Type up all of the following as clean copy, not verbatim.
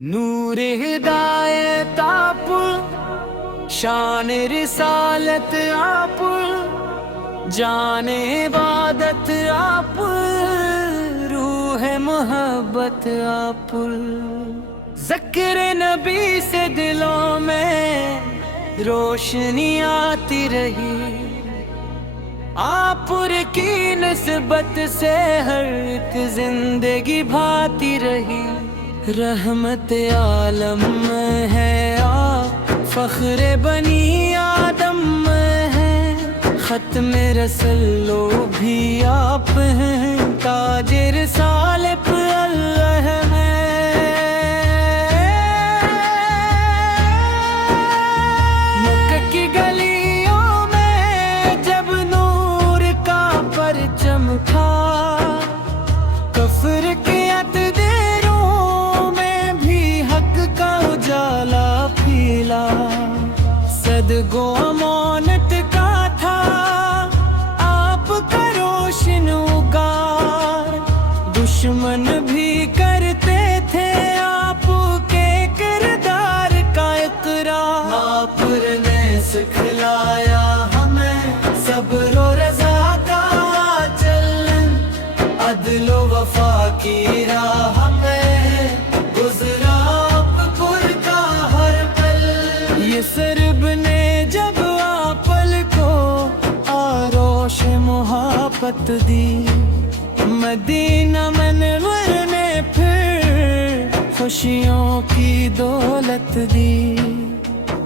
نور ہدایت آپ، شان رسالت آپ، جان عبادت آپ، روح محبت آپ، ذکر نبی سے دلوں میں روشنی آتی رہی، آپ کی نسبت سے ہر ایک زندگی بھاتی رہی، رحمت عالم ہے آپ، فخر بنی آدم ہے، ختم رسولو بھی آپ ہیں، تاج رسالت اللہ ہے۔ مکہ کی گلیوں میں جب نور کا پرچم تھا، کفر کے صدگو امانت کا تھا آپ کا روشن اگار، دشمن بھی کرتے تھے آپ کے کردار کا اقرار، آپ نے سکھلایا ہمیں صبر و رضا کا چلن، عدل و وفا کی راہ میں گزرا آپ پر کا ہر پل، یہ سرب نے جب آپل کو آروش محبت دی، مدینہ منور نے پھر خوشیوں کی دولت دی،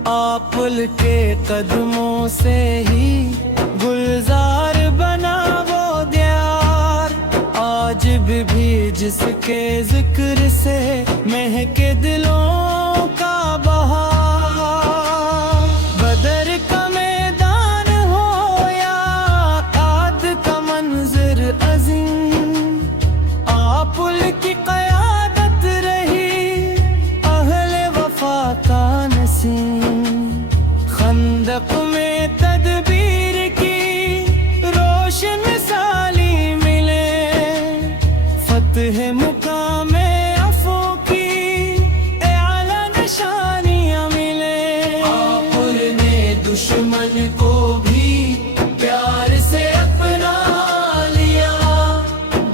آپل کے قدموں سے ہی گلزار بنا وہ دیار، آج بھی جس کے ذکر سے مہکے دلوں کا بہار، بدر کا میدان ہو یا عاد کا منظر عظیم، آپل کی قیادت رہی اہل وفا کا نسیم، خندق میں تدبیر کی روشن مثالی ملے، فتح مقام عفو کی اعلیٰ نشانیاں ملے، آپ نے دشمن کو بھی پیار سے اپنا لیا،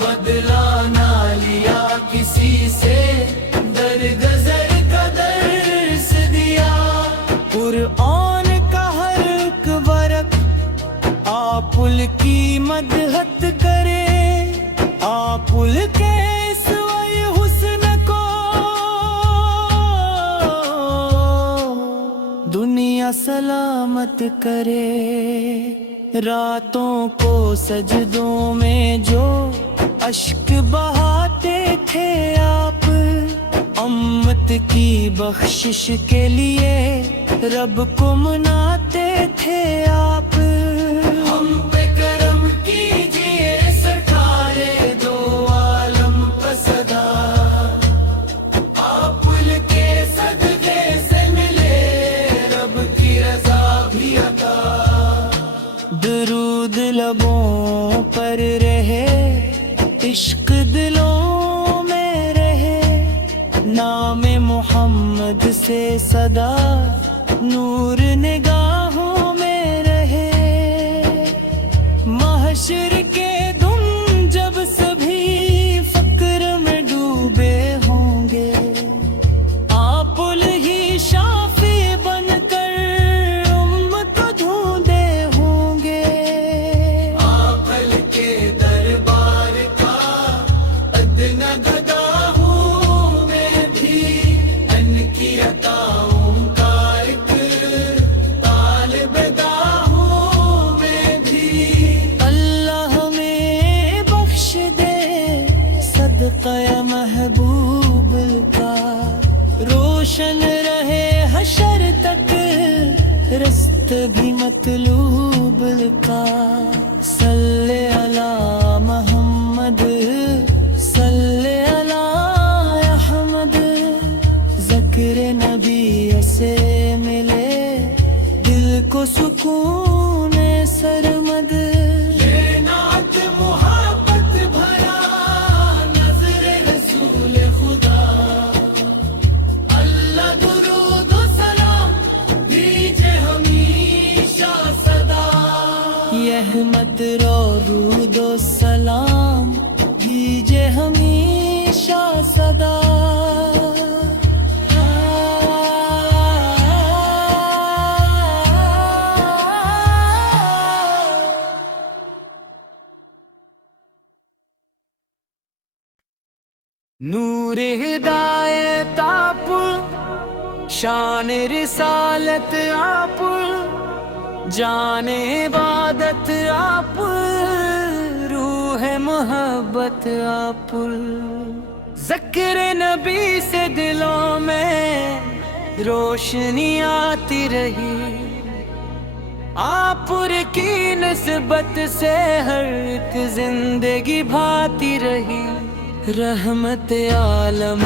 بدلا نہ لیا کسی سے، درگزر کا درس دیا، قرآن کا ہر ایک ورق آپل کی مدحت کرے، آپل کے سوائے حسن کو دنیا سلامت کرے، راتوں کو سجدوں میں جو اشک بہاتے تھے آپ، امت کی بخشش کے لیے رب کو مناتے تھے آپ، ہم پہ کرم کیجئے سرکار دو عالم پسدا، آپل کے صدقے سے ملے رب کی رضا بھی عطا، درود لبوں پر رہے، عشق دلوں میں رہے، نام محمد سے صدا نور نگاہوں میں رہے، محشر کے دن جب سبھی فقر میں ڈوبے ہوں گے، آپل ہی شافی بن کر امت کو ڈھونڈے ہوں گے، آپل کے دربار کا ادنا گداہوں میں بھی ان کی عطاؤں کا ایک طالب داہوں میں بھی، اللہ ہمیں بخش دے صدقہ محبوب کا، روشن رہے حشر تک رست بھی مطلوب کا، صلی علی محمد صلی علی احمد، ذکر نبی سے ملے دل کو سکون سرمد، یہ نعت محبت بھرا نظر رسول خدا، ہدایت آپ، شان رسالت آپ، جان عبادت آپ، روح محبت آپ. ذکر نبی سے دلوں میں روشنی آتی رہی، آپ کی نسبت سے ہر ایک زندگی بھاتی رہی. رحمت عالم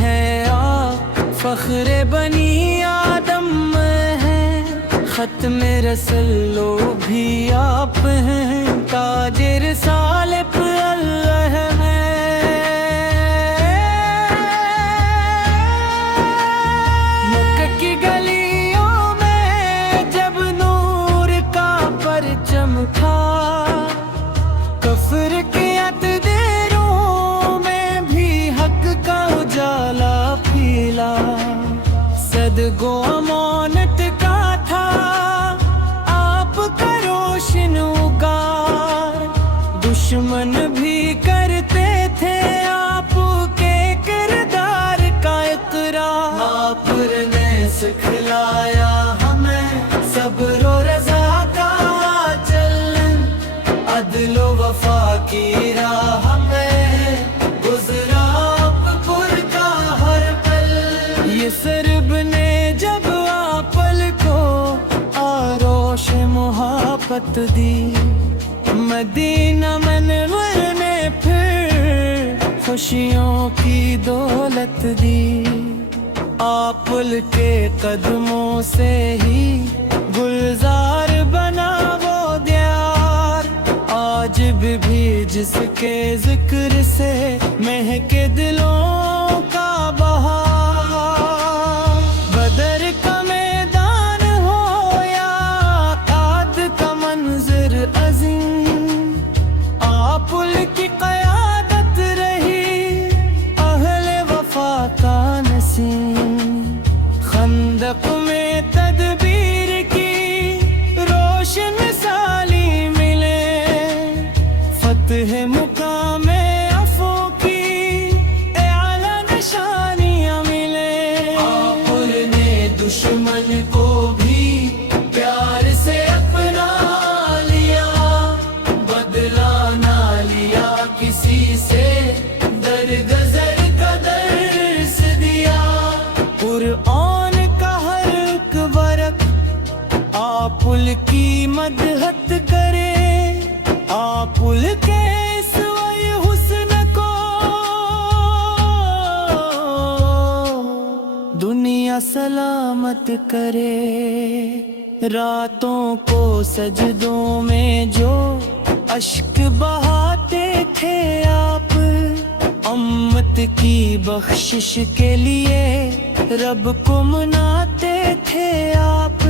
ہے آپ، فخر بنی آدم ہے، ختم رسولو بھی آپ ہیں، تاج رسالت اللہ ہے. مکہ کی گلیوں میں جب نور کا پرچم تھا، کفر کے اتدیروں میں بھی حق کا اجالا پھیلا. صدقو امانت کا تھا آپ کا روشن اگار، دشمن بھی کرتے تھے آپ کے کردار کا اقرار. آپ نے سکھلایا ہمیں صبر و رضا کا چلن، عدل و وفا کی راہ میں گزرا آپ پر کا ہر پل. یہ سرب نے جب آپل کو آروش محبت دی، مدینہ منور نے پھر خوشیوں کی دولت دی. آپل کے قدموں سے ہی گلزار بنا وہ دیار، آج بھی جس کے ذکر سے مہکے دلوں کا بہار. بدر کا میدان ہو یا عاد کا منظر عظیم، آپل کی قیادت رہی اہل وفا کا نسیم. خندق میں تدبیر کی روشن مثالی ملے، فتح مقام عفو کی اعلیٰ نشانیاں ملے. آپ نے دشمن کو بھی پیار سے اپنا لیا، بدلا نہ لیا کسی سے، درگزر کا درس دیا. قرآن کا ہر ایک ورق آپل کی مدحت کرے، آپل کے سوائے حسن کو دنیا سلامت کرے. راتوں کو سجدوں میں جو اشک بہاتے تھے آپ، امت کی بخشش کے لیے رب کو مناتے تھے آپ.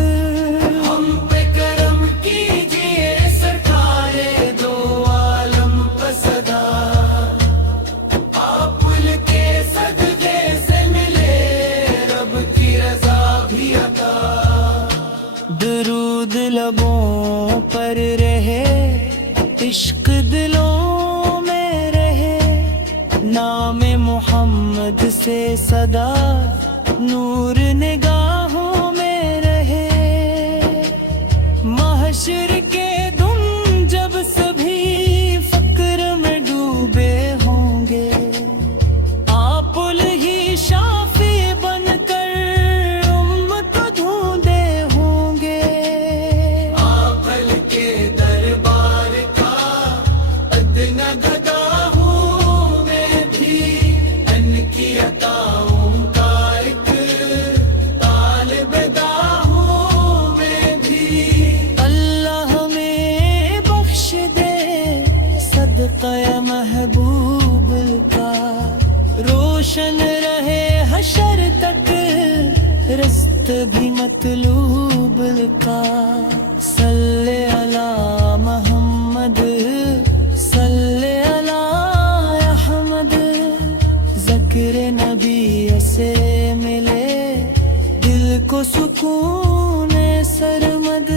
ہم پہ کرم کیجئے سرکار دو عالم پسدا، آپل کے صدقے سے ملے رب کی رضا بھی عطا. درود لبوں پر رہے، عشق دلوں میں رہے، نام محمد سے صدا نور نگاہوں میں رہے. محشر کے دن جب سبھی فقر میں ڈوبے ہوں گے، آپل ہی شافی بن کر امت کو ڈھونڈے ہوں گے. آپل کے دربار کا ادنا گداہوں میں بھی ان کی عطاؤں کا ایک طالب داہوں میں بھی. اللہ ہمیں بخش دے صدقہ محبوب کا، روشن رہے حشر تک رست بھی مطلوب کا. صلی علی محمد، صلی علی احمد. ذکر نبی سے ملے دل کو سکون سرمد.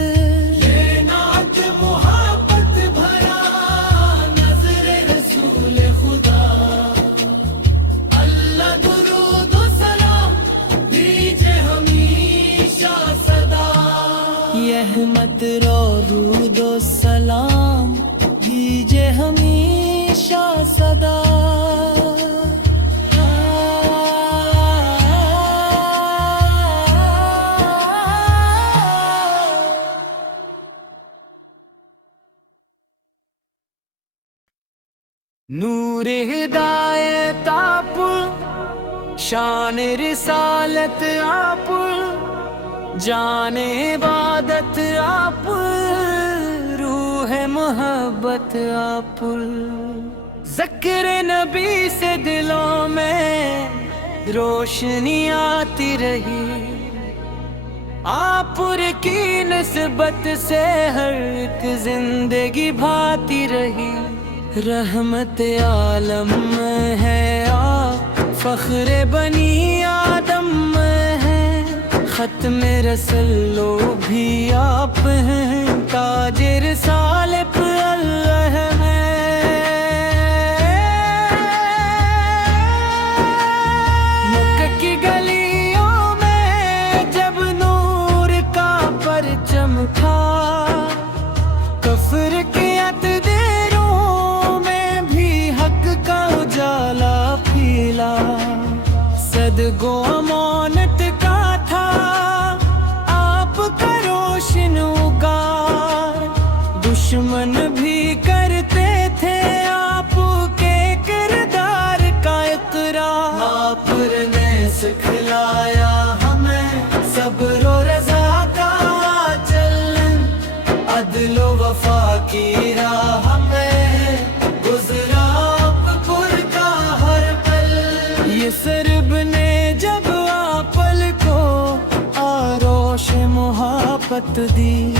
یہ نعت محبت بھرا نظر رسول خدا، اللہ درود درود و سلام دیجے ہمیشہ صدا نور ہدایت آپ شان رسالت آپ جان عبادت آپ روح محبت آپ ذکر نبی سے دلوں میں روشنی آتی رہی آپ کی نسبت سے ہر ایک زندگی بھاتی رہی رحمت عالم ہے آپ فخر بنی آدم ہے ختم رسولو بھی آپ ہیں تاج رسالت اللہ ہے مکہ کی گلیوں میں جب نور کا پرچم تھا کفر کے صدگو امانت کا تھا آپ کا روشن اگار دشمن بھی کرتے تھے آپ کے کردار کا اقرار آپ نے سکھلایا ہمیں صبر و رضا کا چلن عدل و وفا کی راہ میں گزرا آپ پر کا ہر پل یہ سرب نے جب آپل کو آروش محبت دی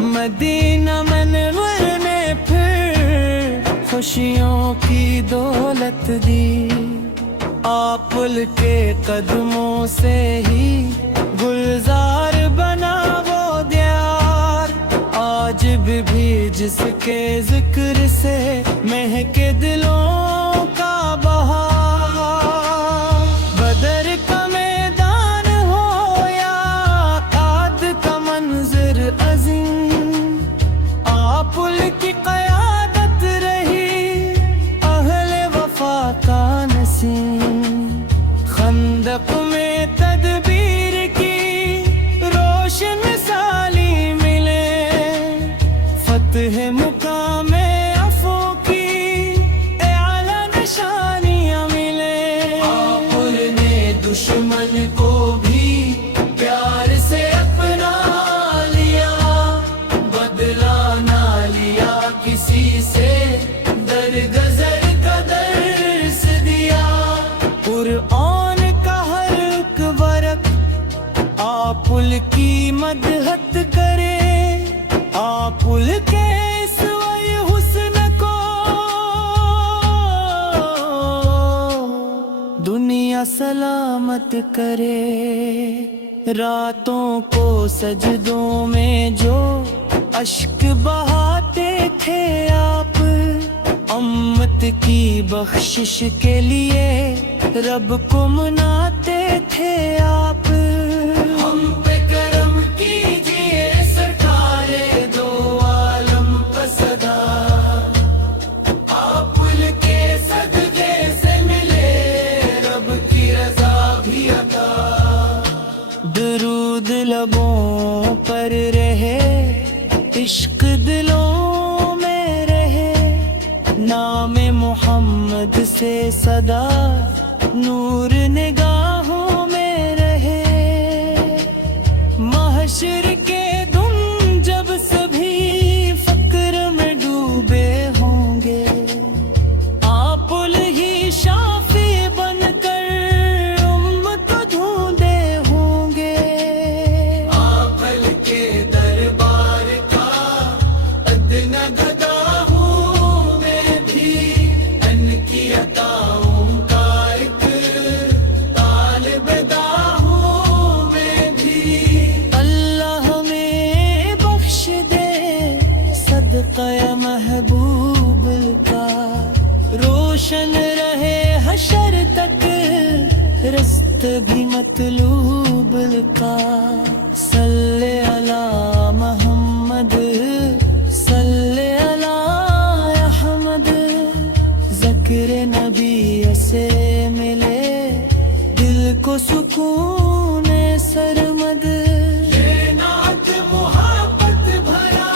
مدینہ منور نے پھر خوشیوں کی دولت دی آپل کے قدموں سے ہی گلزار بنا وہ دیار آج بھی جس کے ذکر سے مہکے دلوں کا بہار بدر کا میدان ہو یا عاد کا منظر عظیم آپل کی قیادت رہی اہل وفا کا نسیم خندق میں تدبیر کی روشن مثالی ملے فتح مقام عفو کی اعلیٰ نشانیاں ملے آپ نے دشمن کو بھی پیار سے اپنا لیا بدلا نہ لیا کسی سے درگزر کا درس دیا قرآن کا ہر ایک ورق آپل کی مدحت کرے آپل کے سوائے حسن کو دنیا سلامت کرے راتوں کو سجدوں میں جو اشک بہاتے تھے آپ امت کی بخشش کے لیے رب کو مناتے تھے آپ ہم پہ کرم کیجیے سرکار دو عالم پسدا آپل کے صدقے سے ملے رب کی رضا بھی عطا درود لبوں پر رہے عشق دلوں میں رہے نام محمد سے صدا نور نگاہوں میں رہے محشر کے دن جب سبھی فقر میں ڈوبے ہوں گے آپل ہی شافی بن کر امت کو ڈھونڈے ہوں گے آپل کے دربار کا ادنا گداہوں میں بھی ان کی عطاؤں کا ایک طالب داہوں میں بھی اللہ ہمیں بخش دے صدقہ محبوب کا روشن رہے حشر تک رست بھی مطلوب کا صلی علی محمد کو سکون سرمد یہ نعت محبت بھرا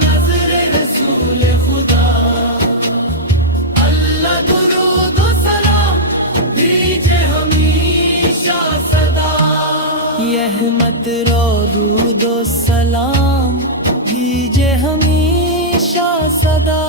نظر رسول خدا اللہ درود و سلام دیجے ہمیشہ صدا احمد رو درود و سلام دیجے ہمیشہ صدا